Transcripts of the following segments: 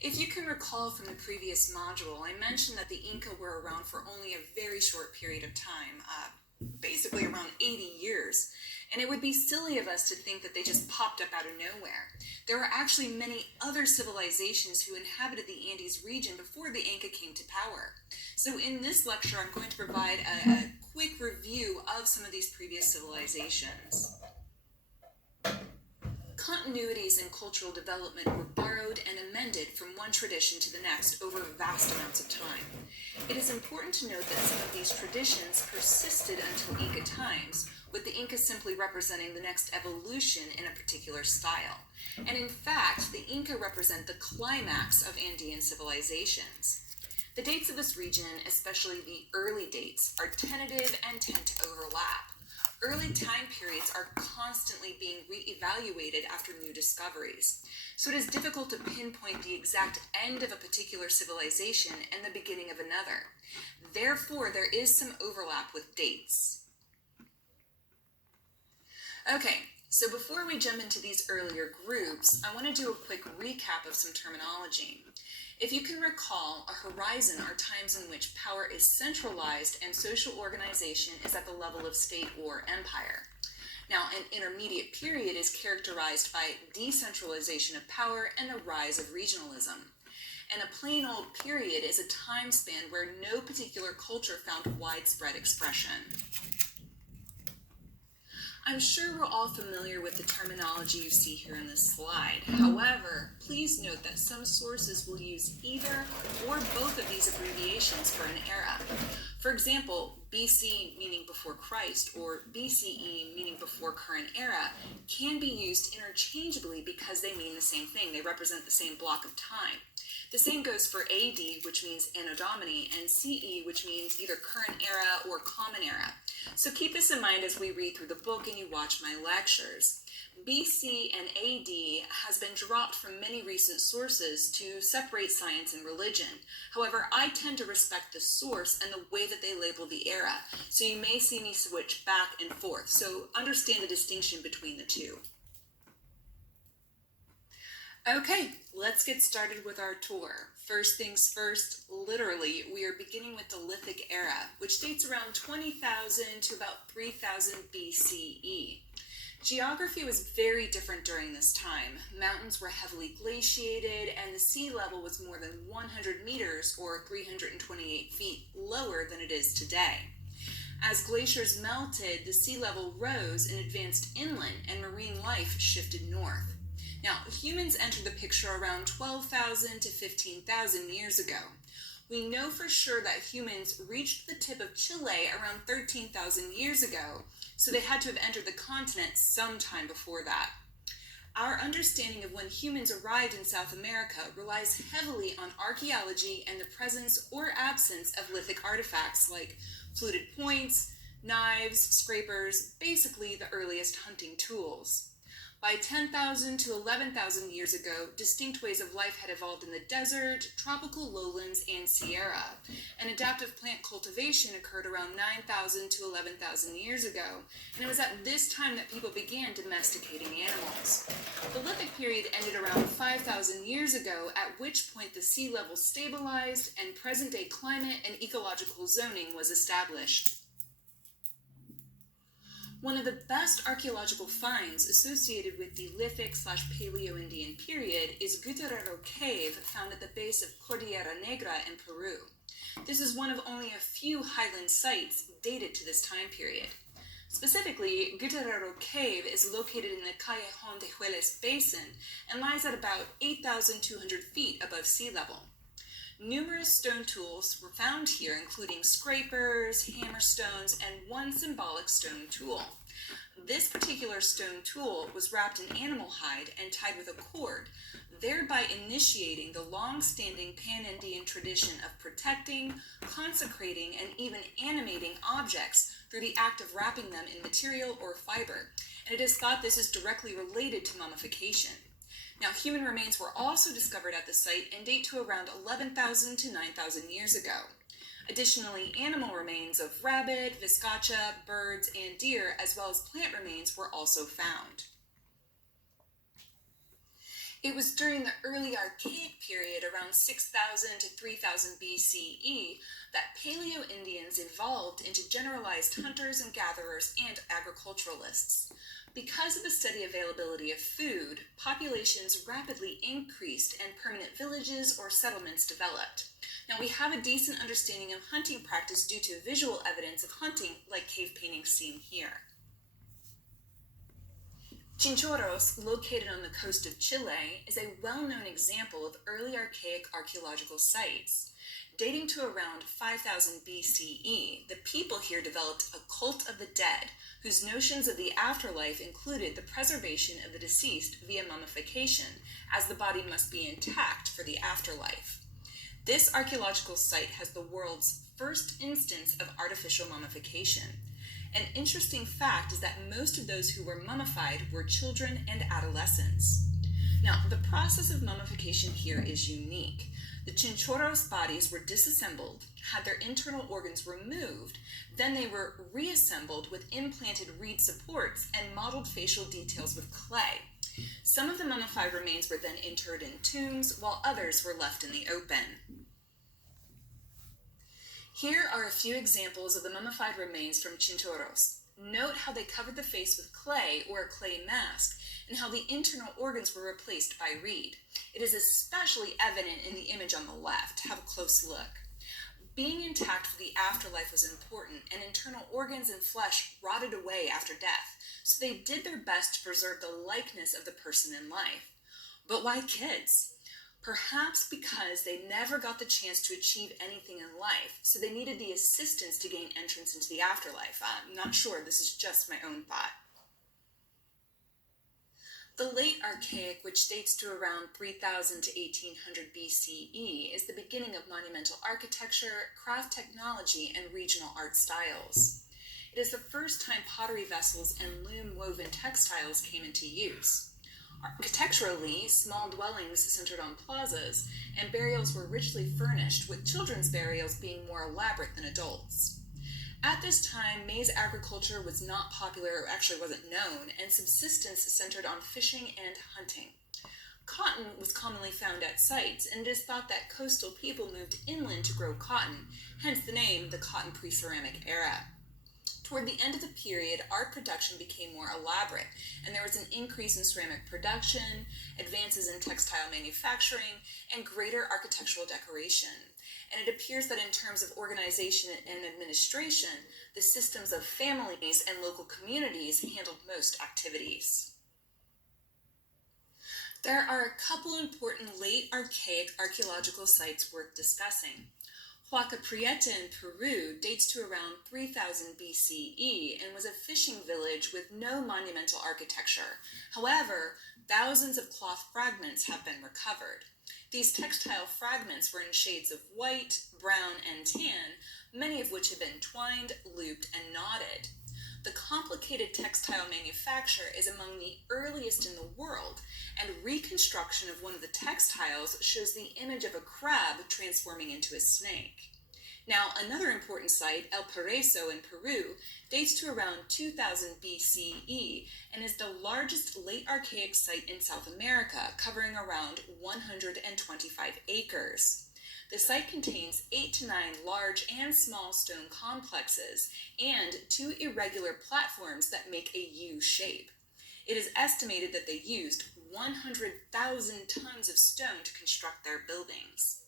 If you can recall from the previous module, I mentioned that the Inca were around for only a very short period of time, basically around 80 years. And it would be silly of us to think that they just popped up out of nowhere. There were actually many other civilizations who inhabited the Andes region before the Inca came to power. So in this lecture, I'm going to provide a quick review of some of these previous civilizations. Continuities in cultural development were borrowed and amended from one tradition to the next over vast amounts of time. It is important to note that some of these traditions persisted until Inca times, with the Inca simply representing the next evolution in a particular style. And in fact, the Inca represent the climax of Andean civilizations. The dates of this region, especially the early dates, are tentative and tend to overlap. Early time periods are constantly being re-evaluated after new discoveries, so it is difficult to pinpoint the exact end of a particular civilization and the beginning of another. Therefore, there is some overlap with dates. Okay, so before we jump into these earlier groups, I want to do a quick recap of some terminology. If you can recall, a horizon are times in which power is centralized and social organization is at the level of state or empire. Now, an intermediate period is characterized by decentralization of power and a rise of regionalism. And a plain old period is a time span where no particular culture found widespread expression. I'm sure we're all familiar with the terminology you see here in this slide. However, please note that some sources will use either or both of these abbreviations for an era. For example, BC meaning before Christ or BCE meaning before current era can be used interchangeably because they mean the same thing. They represent the same block of time. The same goes for AD, which means Anno Domini, and CE, which means either current era or common era. So keep this in mind as we read through the book and you watch my lectures. BC and AD has been dropped from many recent sources to separate science and religion. However, I tend to respect the source and the way that they label the era, so you may see me switch back and forth. So understand the distinction between the two. Okay, let's get started with our tour. First things first, literally, we are beginning with the Lithic era, which dates around 20,000 to about 3000 BCE. Geography was very different during this time. Mountains were heavily glaciated, and the sea level was more than 100 meters, or 328 feet, lower than it is today. As glaciers melted, the sea level rose and advanced inland, and marine life shifted north. Now, humans entered the picture around 12,000 to 15,000 years ago. We know for sure that humans reached the tip of Chile around 13,000 years ago, so they had to have entered the continent sometime before that. Our understanding of when humans arrived in South America relies heavily on archaeology and the presence or absence of lithic artifacts like fluted points, knives, scrapers, basically the earliest hunting tools. By 10,000 to 11,000 years ago, distinct ways of life had evolved in the desert, tropical lowlands, and Sierra, and adaptive plant cultivation occurred around 9,000 to 11,000 years ago, and it was at this time that people began domesticating animals. The Lithic period ended around 5,000 years ago, at which point the sea level stabilized and present-day climate and ecological zoning was established. One of the best archaeological finds associated with the Lithic/Paleo-Indian period is Guerrero Cave, found at the base of Cordillera Negra in Peru. This is one of only a few highland sites dated to this time period. Specifically, Guerrero Cave is located in the Callejon de Hueles Basin and lies at about 8,200 feet above sea level. Numerous stone tools were found here, including scrapers, hammerstones, and one symbolic stone tool. This particular stone tool was wrapped in animal hide and tied with a cord, thereby initiating the long-standing Pan-Indian tradition of protecting, consecrating, and even animating objects through the act of wrapping them in material or fiber, and it is thought this is directly related to mummification. Now, human remains were also discovered at the site and date to around 11,000 to 9,000 years ago. Additionally, animal remains of rabbit, vizcacha, birds, and deer, as well as plant remains were also found. It was during the early Archaic period, around 6000 to 3000 BCE, that Paleo-Indians evolved into generalized hunters and gatherers and agriculturalists. Because of the steady availability of food, populations rapidly increased and permanent villages or settlements developed. Now, we have a decent understanding of hunting practice due to visual evidence of hunting, like cave paintings seen here. Chinchorros, located on the coast of Chile, is a well-known example of early archaic archaeological sites. Dating to around 5000 BCE, the people here developed a cult of the dead, whose notions of the afterlife included the preservation of the deceased via mummification, as the body must be intact for the afterlife. This archaeological site has the world's first instance of artificial mummification. An interesting fact is that most of those who were mummified were children and adolescents. Now, the process of mummification here is unique. The Chinchorros bodies were disassembled, had their internal organs removed, then they were reassembled with implanted reed supports and modeled facial details with clay. Some of the mummified remains were then interred in tombs, while others were left in the open. Here are a few examples of the mummified remains from Chinchorros. Note how they covered the face with clay or a clay mask, and how the internal organs were replaced by reed. It is especially evident in the image on the left. Have a close look. Being intact for the afterlife was important, and internal organs and flesh rotted away after death, so they did their best to preserve the likeness of the person in life. But why kids? Perhaps because they never got the chance to achieve anything in life, so they needed the assistance to gain entrance into the afterlife. I'm not sure, this is just my own thought. The late Archaic, which dates to around 3000 to 1800 BCE, is the beginning of monumental architecture, craft technology, and regional art styles. It is the first time pottery vessels and loom-woven textiles came into use. Architecturally, small dwellings centered on plazas, and burials were richly furnished, with children's burials being more elaborate than adults. At this time, maize agriculture was not popular, or actually wasn't known, and subsistence centered on fishing and hunting. Cotton was commonly found at sites, and it is thought that coastal people moved inland to grow cotton, hence the name, the Cotton Pre-Ceramic Era. Toward the end of the period, art production became more elaborate, and there was an increase in ceramic production, advances in textile manufacturing, and greater architectural decoration. And it appears that in terms of organization and administration, the systems of families and local communities handled most activities. There are a couple important late archaic archaeological sites worth discussing. Huaca Prieta in Peru dates to around 3000 BCE and was a fishing village with no monumental architecture. However, thousands of cloth fragments have been recovered. These textile fragments were in shades of white, brown, and tan, many of which had been twined, looped, and knotted. The complicated textile manufacture is among the earliest in the world, and reconstruction of one of the textiles shows the image of a crab transforming into a snake. Now, another important site, El Paraíso in Peru, dates to around 2000 BCE and is the largest late archaic site in South America, covering around 125 acres. The site contains 8 to 9 large and small stone complexes and 2 irregular platforms that make a U shape. It is estimated that they used 100,000 tons of stone to construct their buildings.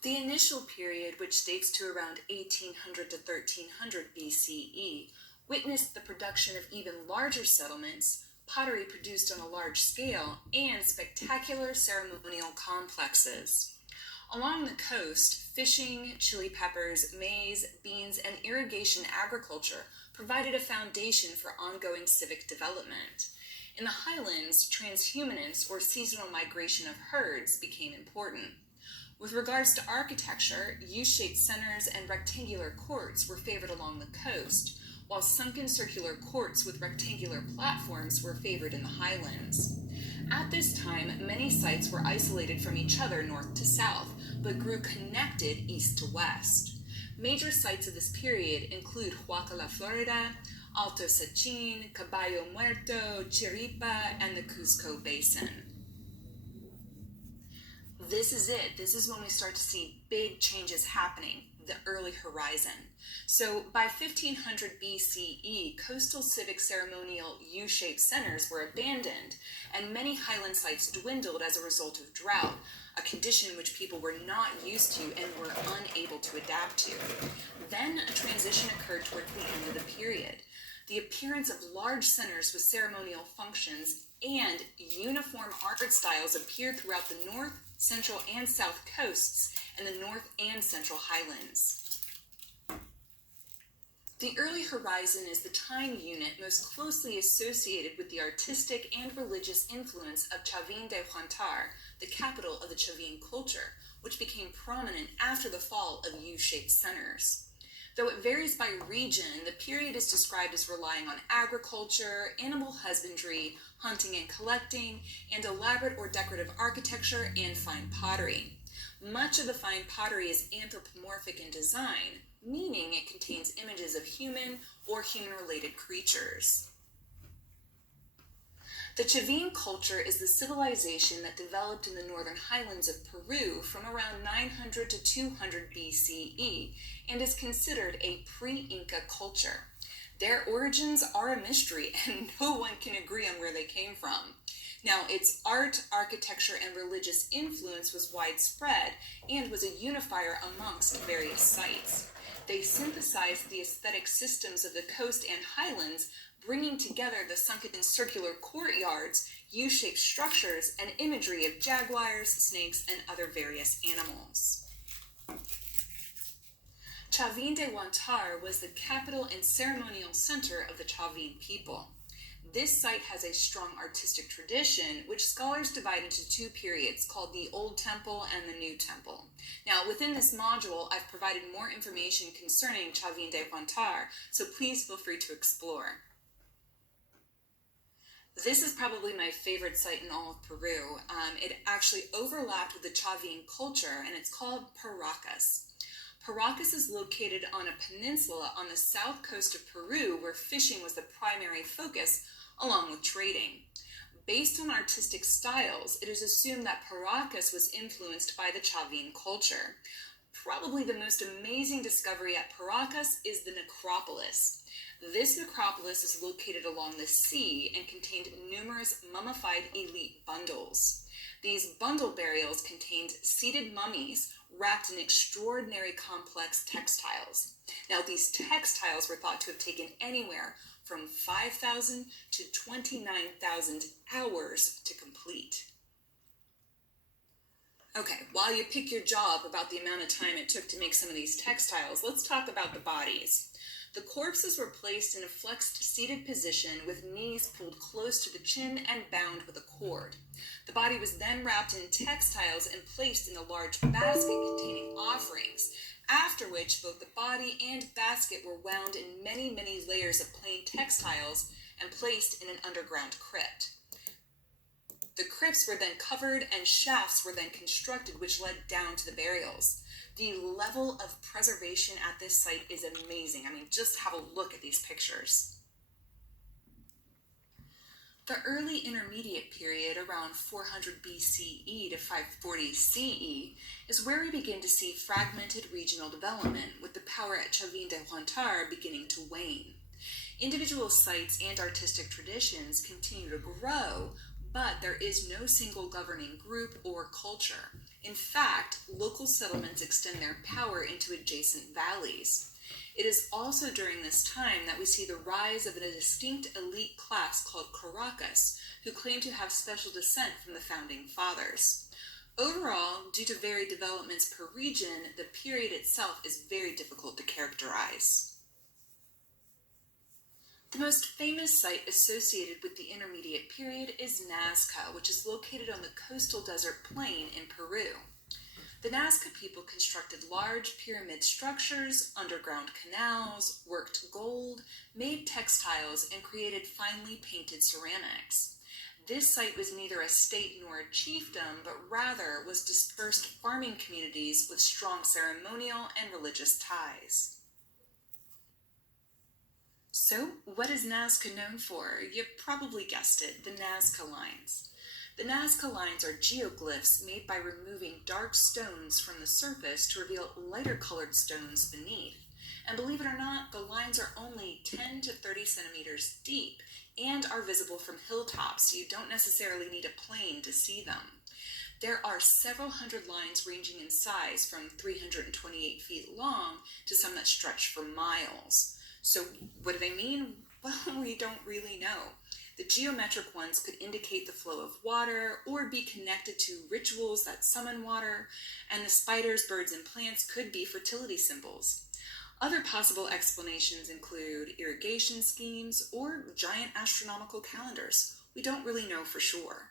The initial period, which dates to around 1800 to 1300 BCE, witnessed the production of even larger settlements, pottery produced on a large scale, and spectacular ceremonial complexes. Along the coast, fishing, chili peppers, maize, beans, and irrigation agriculture provided a foundation for ongoing civic development. In the highlands, transhumance or seasonal migration of herds became important. With regards to architecture, U-shaped centers and rectangular courts were favored along the coast, while sunken circular courts with rectangular platforms were favored in the highlands. At this time, many sites were isolated from each other north to south, but grew connected east to west. Major sites of this period include Huaca la Florida, Alto Sachin, Caballo Muerto, Chiripa, and the Cusco Basin. This is it. This is when we start to see big changes happening, the early horizon. So by 1500 BCE, coastal civic ceremonial U-shaped centers were abandoned, and many highland sites dwindled as a result of drought, a condition which people were not used to and were unable to adapt to. Then a transition occurred towards the end of the period. The appearance of large centers with ceremonial functions and uniform art styles appeared throughout the north, central, and south coasts and the north and central highlands. The early horizon is the time unit most closely associated with the artistic and religious influence of Chavin de Huantar, the capital of the Chavin culture, which became prominent after the fall of U-shaped centers. Though it varies by region, the period is described as relying on agriculture, animal husbandry, hunting and collecting, and elaborate or decorative architecture and fine pottery. Much of the fine pottery is anthropomorphic in design, meaning it contains images of human or human-related creatures. The Chavin culture is the civilization that developed in the northern highlands of Peru from around 900 to 200 BCE and is considered a pre-Inca culture. Their origins are a mystery and no one can agree on where they came from. Now, its art, architecture, and religious influence was widespread and was a unifier amongst various sites. They synthesized the aesthetic systems of the coast and highlands, bringing together the sunken circular courtyards, U-shaped structures, and imagery of jaguars, snakes, and other various animals. Chavin de Huantar was the capital and ceremonial center of the Chavin people. This site has a strong artistic tradition, which scholars divide into two periods called the Old Temple and the New Temple. Now, within this module, I've provided more information concerning Chavin de Huantar, so please feel free to explore. This is probably my favorite site in all of Peru. It actually overlapped with the Chavin culture, and it's called Paracas. Paracas is located on a peninsula on the south coast of Peru, where fishing was the primary focus, along with trading. Based on artistic styles, it is assumed that Paracas was influenced by the Chavin culture. Probably the most amazing discovery at Paracas is the necropolis. This necropolis is located along the sea and contained numerous mummified elite bundles. These bundle burials contained seated mummies wrapped in extraordinary complex textiles. Now, these textiles were thought to have taken anywhere from 5,000 to 29,000 hours to complete. Okay, while you pick your job about the amount of time it took to make some of these textiles, let's talk about the bodies. The corpses were placed in a flexed seated position with knees pulled close to the chin and bound with a cord. The body was then wrapped in textiles and placed in a large basket containing offerings, after which both the body and basket were wound in many, many layers of plain textiles and placed in an underground crypt. The crypts were then covered and shafts were then constructed, which led down to the burials. The level of preservation at this site is amazing. I mean, just have a look at these pictures. The early intermediate period, around 400 BCE to 540 CE, is where we begin to see fragmented regional development, with the power at Chavin de Huantar beginning to wane. Individual sites and artistic traditions continue to grow, but there is no single governing group or culture. In fact, local settlements extend their power into adjacent valleys. It is also during this time that we see the rise of a distinct elite class called Caracas, who claim to have special descent from the founding fathers. Overall, due to varied developments per region, the period itself is very difficult to characterize. The most famous site associated with the intermediate period is Nazca, which is located on the coastal desert plain in Peru. The Nazca people constructed large pyramid structures, underground canals, worked gold, made textiles, and created finely painted ceramics. This site was neither a state nor a chiefdom, but rather was dispersed farming communities with strong ceremonial and religious ties. So, what is Nazca known for? You probably guessed it, the Nazca lines. The Nazca lines are geoglyphs made by removing dark stones from the surface to reveal lighter colored stones beneath. And believe it or not, the lines are only 10 to 30 centimeters deep and are visible from hilltops, so you don't necessarily need a plane to see them. There are several hundred lines ranging in size from 328 feet long to some that stretch for miles. So what do they mean? Well, we don't really know. The geometric ones could indicate the flow of water or be connected to rituals that summon water, and the spiders, birds, and plants could be fertility symbols. Other possible explanations include irrigation schemes or giant astronomical calendars. We don't really know for sure.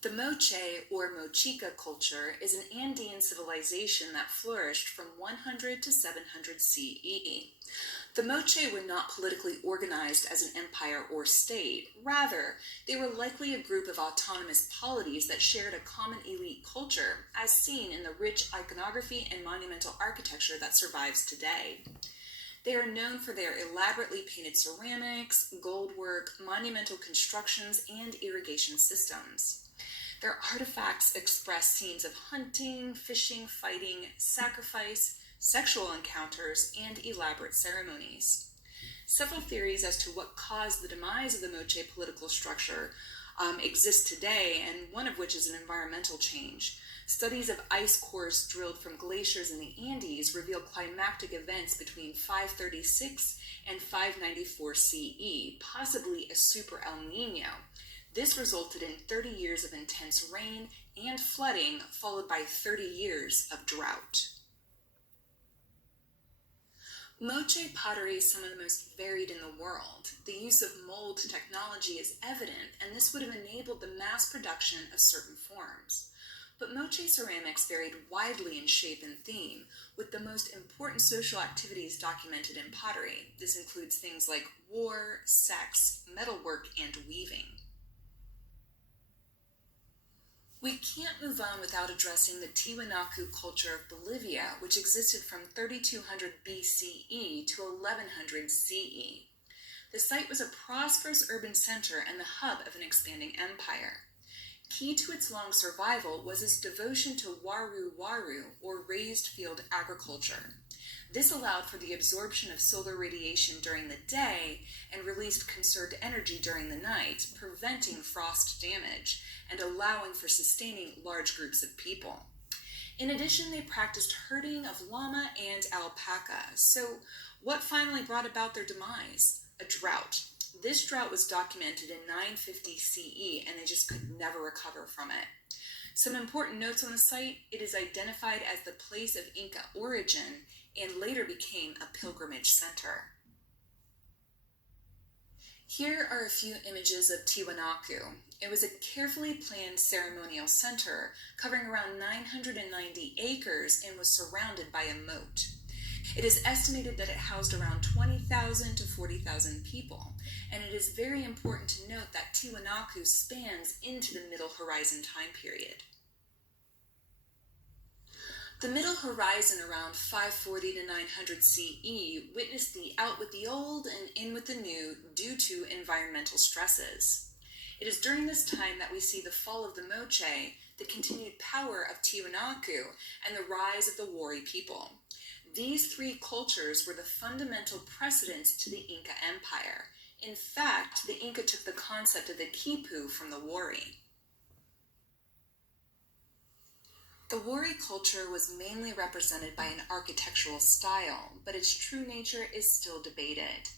The Moche or Mochica culture is an Andean civilization that flourished from 100 to 700 CE. The Moche were not politically organized as an empire or state. Rather, they were likely a group of autonomous polities that shared a common elite culture, as seen in the rich iconography and monumental architecture that survives today. They are known for their elaborately painted ceramics, gold work, monumental constructions, and irrigation systems. Their artifacts express scenes of hunting, fishing, fighting, sacrifice, sexual encounters, and elaborate ceremonies. Several theories as to what caused the demise of the Moche political structure exist today, and one of which is an environmental change. Studies of ice cores drilled from glaciers in the Andes reveal climactic events between 536 and 594 CE, possibly a super El Nino. This resulted in 30 years of intense rain and flooding, followed by 30 years of drought. Moche pottery is some of the most varied in the world. The use of mold technology is evident, and this would have enabled the mass production of certain forms. But Moche ceramics varied widely in shape and theme, with the most important social activities documented in pottery. This includes things like war, sex, metalwork, and weaving. We can't move on without addressing the Tiwanaku culture of Bolivia, which existed from 3200 BCE to 1100 CE. The site was a prosperous urban center and the hub of an expanding empire. Key to its long survival was its devotion to waru, or raised field agriculture. This allowed for the absorption of solar radiation during the day and released conserved energy during the night, preventing frost damage and allowing for sustaining large groups of people. In addition, they practiced herding of llama and alpaca. So what finally brought about their demise? A drought. This drought was documented in 950 CE, and they just could never recover from it. Some important notes on the site: it is identified as the place of Inca origin and later became a pilgrimage center. Here are a few images of Tiwanaku. It was a carefully planned ceremonial center covering around 990 acres and was surrounded by a moat. It is estimated that it housed around 20,000 to 40,000 people, and it is very important to note that Tiwanaku spans into the Middle Horizon time period. The Middle Horizon around 540 to 900 CE witnessed the out with the old and in with the new due to environmental stresses. It is during this time that we see the fall of the Moche, the continued power of Tiwanaku, and the rise of the Wari people. These three cultures were the fundamental precedents to the Inca Empire. In fact, the Inca took the concept of the Quipu from the Wari. The Wari culture was mainly represented by an architectural style, but its true nature is still debated.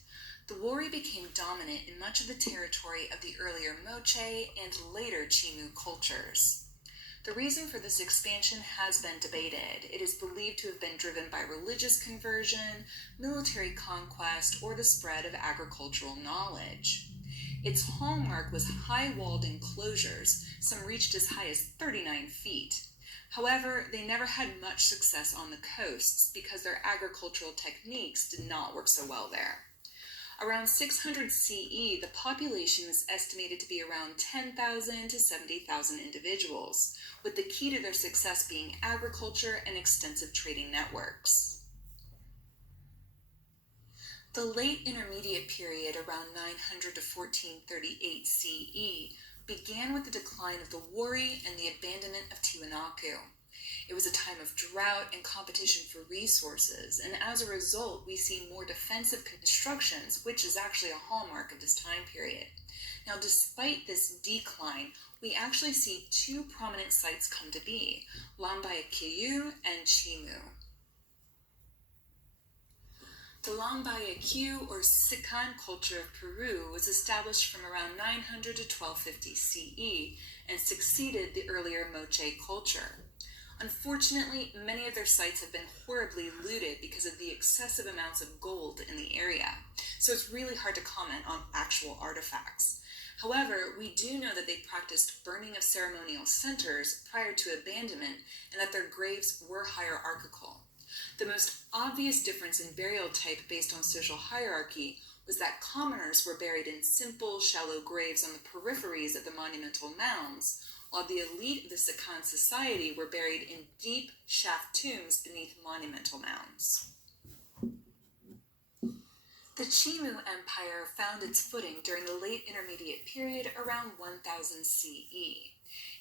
The Wari became dominant in much of the territory of the earlier Moche and later Chimu cultures. The reason for this expansion has been debated. It is believed to have been driven by religious conversion, military conquest, or the spread of agricultural knowledge. Its hallmark was high-walled enclosures, some reached as high as 39 feet. However, they never had much success on the coasts because their agricultural techniques did not work so well there. Around 600 CE, the population is estimated to be around 10,000 to 70,000 individuals, with the key to their success being agriculture and extensive trading networks. The late intermediate period around 900 to 1438 CE began with the decline of the Wari and the abandonment of Tiwanaku. It was a time of drought and competition for resources, and as a result, we see more defensive constructions, which is actually a hallmark of this time period. Now, despite this decline, we actually see two prominent sites come to be, Lambayeque and Chimu. The Lambayeque or Sican culture of Peru was established from around 900 to 1250 CE and succeeded the earlier Moche culture. Unfortunately, many of their sites have been horribly looted because of the excessive amounts of gold in the area, so it's really hard to comment on actual artifacts. However, we do know that they practiced burning of ceremonial centers prior to abandonment and that their graves were hierarchical. The most obvious difference in burial type based on social hierarchy was that commoners were buried in simple, shallow graves on the peripheries of the monumental mounds, while the elite of the Sican society were buried in deep shaft tombs beneath monumental mounds. The Chimu Empire found its footing during the late intermediate period around 1000 CE.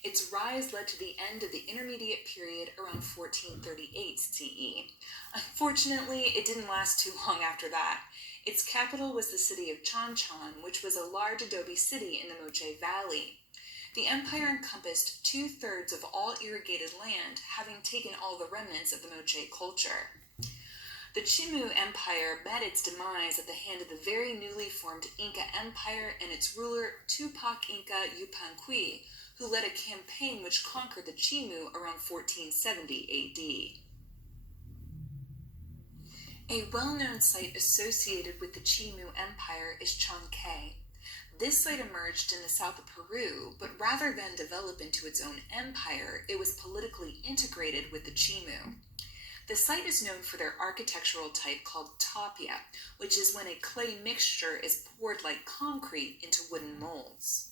Its rise led to the end of the intermediate period around 1438 CE. Unfortunately, it didn't last too long after that. Its capital was the city of Chanchan, which was a large adobe city in the Moche Valley. The empire encompassed 2/3 of all irrigated land, having taken all the remnants of the Moche culture. The Chimu Empire met its demise at the hand of the very newly formed Inca Empire and its ruler Tupac Inca Yupanqui, who led a campaign which conquered the Chimu around 1470 AD. A well-known site associated with the Chimu Empire is Chancay. This site emerged in the south of Peru, but rather than develop into its own empire, it was politically integrated with the Chimu. The site is known for their architectural type called tapia, which is when a clay mixture is poured like concrete into wooden molds.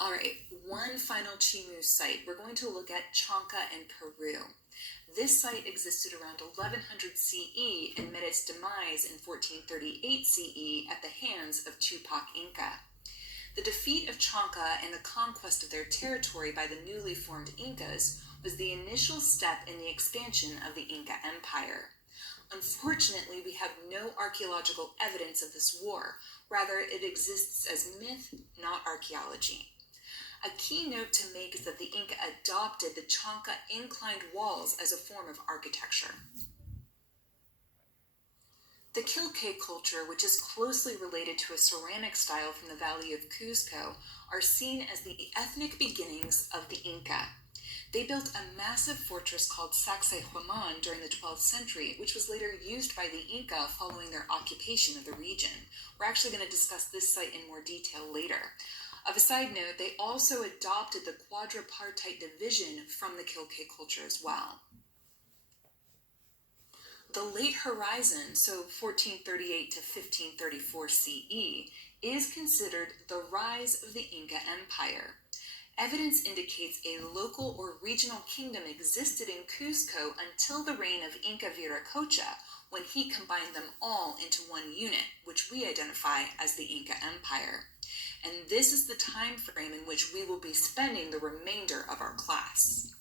Alright, one final Chimu site. We're going to look at Chanca in Peru. This site existed around 1100 CE and met its demise in 1438 CE at the hands of Tupac Inca. The defeat of Chanca and the conquest of their territory by the newly formed Incas was the initial step in the expansion of the Inca Empire. Unfortunately, we have no archaeological evidence of this war. Rather, it exists as myth, not archaeology. A key note to make is that the Inca adopted the Chanca inclined walls as a form of architecture. The Quilque culture, which is closely related to a ceramic style from the Valley of Cuzco, are seen as the ethnic beginnings of the Inca. They built a massive fortress called Sacsayhuaman during the 12th century, which was later used by the Inca following their occupation of the region. We're actually going to discuss this site in more detail later. Of a side note, they also adopted the quadripartite division from the Quilque culture as well. The late horizon, so 1438 to 1534 CE, is considered the rise of the Inca Empire. Evidence indicates a local or regional kingdom existed in Cuzco until the reign of Inca Viracocha, when he combined them all into one unit, which we identify as the Inca Empire. And this is the time frame in which we will be spending the remainder of our class.